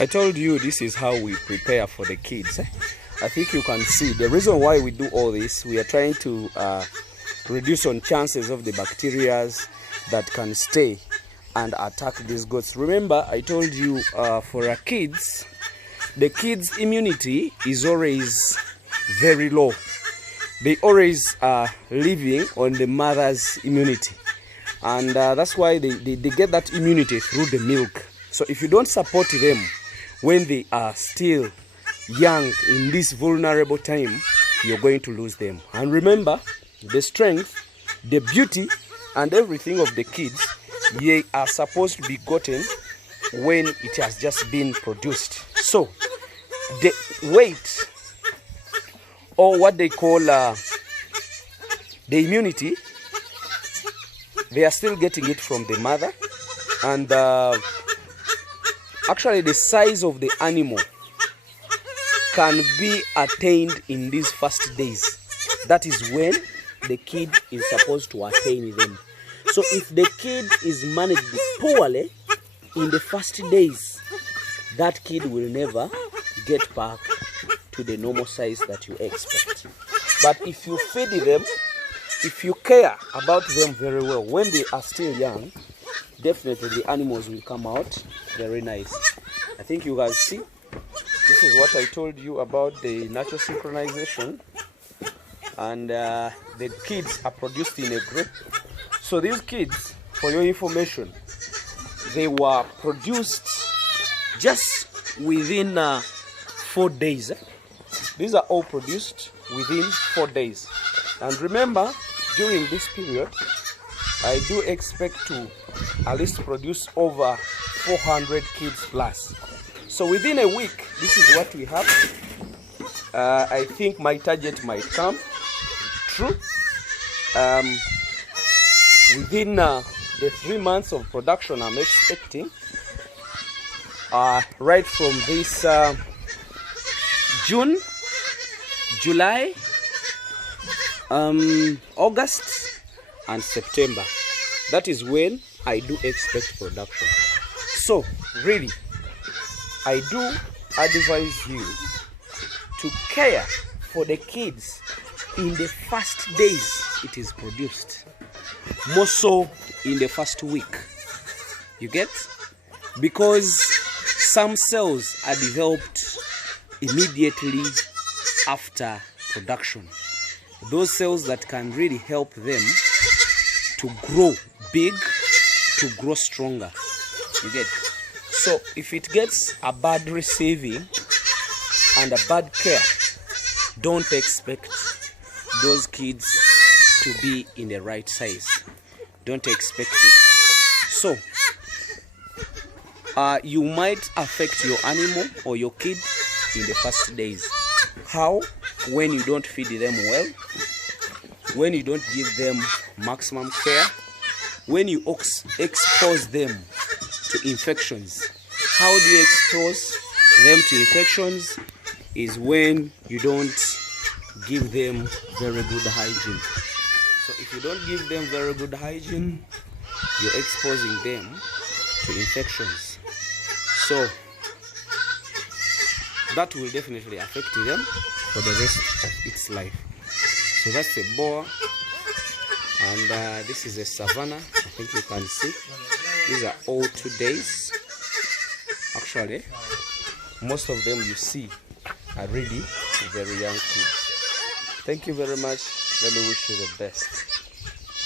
I told you this is how we prepare for the kids. I think you can see the reason why we do all this. We are trying to reduce on chances of the bacteria that can stay and attack these goats. Remember, I told you for our kids, the kids' immunity is always very low. They always are living on the mother's immunity, and that's why they get that immunity through the milk. So if you don't support them when they are still young in this vulnerable time, you're going to lose them. And remember, the strength, the beauty, and everything of the kids, they are supposed to be gotten when it has just been produced. So the weight, or what they call the immunity, they are still getting it from the mother. And actually the size of the animal can be attained in these first days. That is when the kid is supposed to attain them. So if the kid is managed poorly in the first days, that kid will never get back to the normal size that you expect. But if you feed them, if you care about them very well when they are still young, definitely the animals will come out very nice. I think you guys see, this is what I told you about the natural synchronization, and the kids are produced in a group. So these kids, for your information, they were produced just within 4 days. These are all produced within 4 days. And remember, during this period, I do expect to at least produce over 400 kids plus. So within a week, this is what we have. I think my target might come true. Within the 3 months of production, I'm expecting, right from this June, July, August, and September. That is when I do expect production. So really, I do advise you to care for the kids in the first days it is produced, more so in the first week. You get? Because some cells are developed immediately after production. Those cells that can really help them to grow big, to grow stronger. You get? So if it gets a bad receiving and a bad care, don't expect those kids to be in the right size. Don't expect it. So you might affect your animal or your kid in the first days. How? When you don't feed them well, when you don't give them maximum care, when you expose them to infections. How do you expose them to infections? Is when you don't give them very good hygiene. So if you don't give them very good hygiene, you're exposing them to infections. So that will definitely affect them for the rest of its life. So that's a boa, and this is a savanna. I think you can see these are all 2 days. Actually, most of them you see are really very young kids. Thank you very much. Let me wish you the best.